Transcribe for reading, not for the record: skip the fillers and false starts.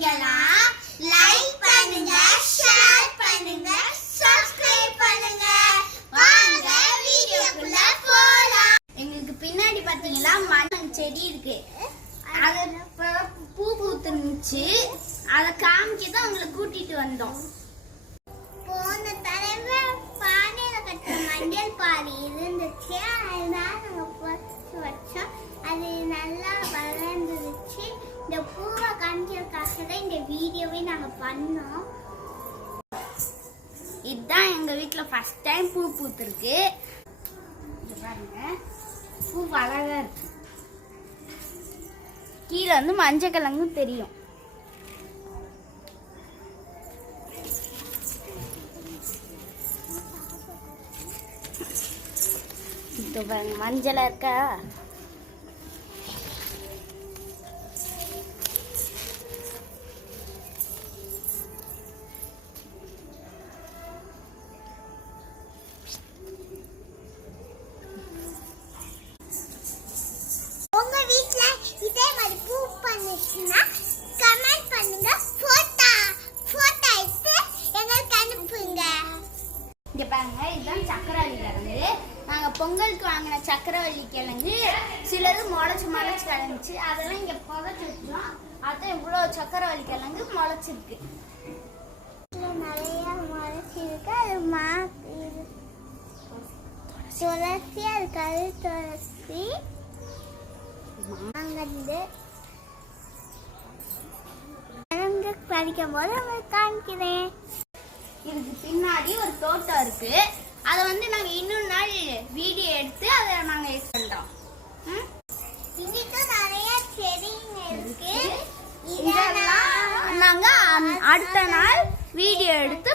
நீங்கலாம் லைக் பண்ணுங்க, ஷேர் பண்ணுங்க, சப்ஸ்கிரைப் பண்ணுங்க. வாங்க வீடியோக்குள்ள போலாம். எங்களுக்கு பின்னாடி பாத்தீங்களா மண் செடி இருக்கு. அது பூ பூத்துருந்துச்சு. அதை காமிக்க தான் உங்களை கூட்டிட்டு வந்தோம். போன தடவை பானையில கட்ட மஞ்சள் பாரி இருந்துச்சு. அதனால நாங்க பொறிச்சு வச்சோம். அது நல்லா வளர்ந்துருச்சு. இந்த பூவை காமிக்கிறதுக்காக தான் இந்த வீடியோவே நாங்க பண்ணோம். இதுதான் எங்க வீட்டுல ஃபர்ஸ்ட் டைம் பூ பூத்துருக்கு. பாருங்க, பூ அழகா இருக்கு. கீழே வந்து மஞ்சள் கிழங்கு தெரியும். மஞ்சளா இருக்கா? உங்க வீட்ல இதே மாதிரி பூ பண்ணுச்சுன்னா கமெண்ட் பண்ணுங்க. போட்டோ எடுத்து எங்களுக்கு அனுப்புங்க. இங்க பாருங்க, இதுதான் சக்கரவள்ளி கிழங்கு. நாங்க பொங்கலுக்கு வாங்கின சக்கரவள்ளி கிழங்கு சிலது முளைச்சு கிடந்துச்சு. அதெல்லாம் இங்க புதைச்சு வச்சோம். அதான் இவ்வளவு சக்கரவள்ளி கிழங்கு முளைச்சிருக்கு. நிறைய முளைச்சிருக்கு. அது துளசி, அது கரு துளசி. படிக்கும் போது உங்களுக்கு காமிக்கிறேன். இதுக்கு பின்னாடி ஒரு தோட்டம் இருக்கு. அதை வந்து நாங்க இன்னொரு நாள் வீடியோ எடுத்து அதை நாங்க யூஸ் பண்றோம். இன்னைக்கு நிறைய செடிங்க இருக்கு. இதெல்லாம் நாங்க அடுத்த நாள் வீடியோ எடுத்து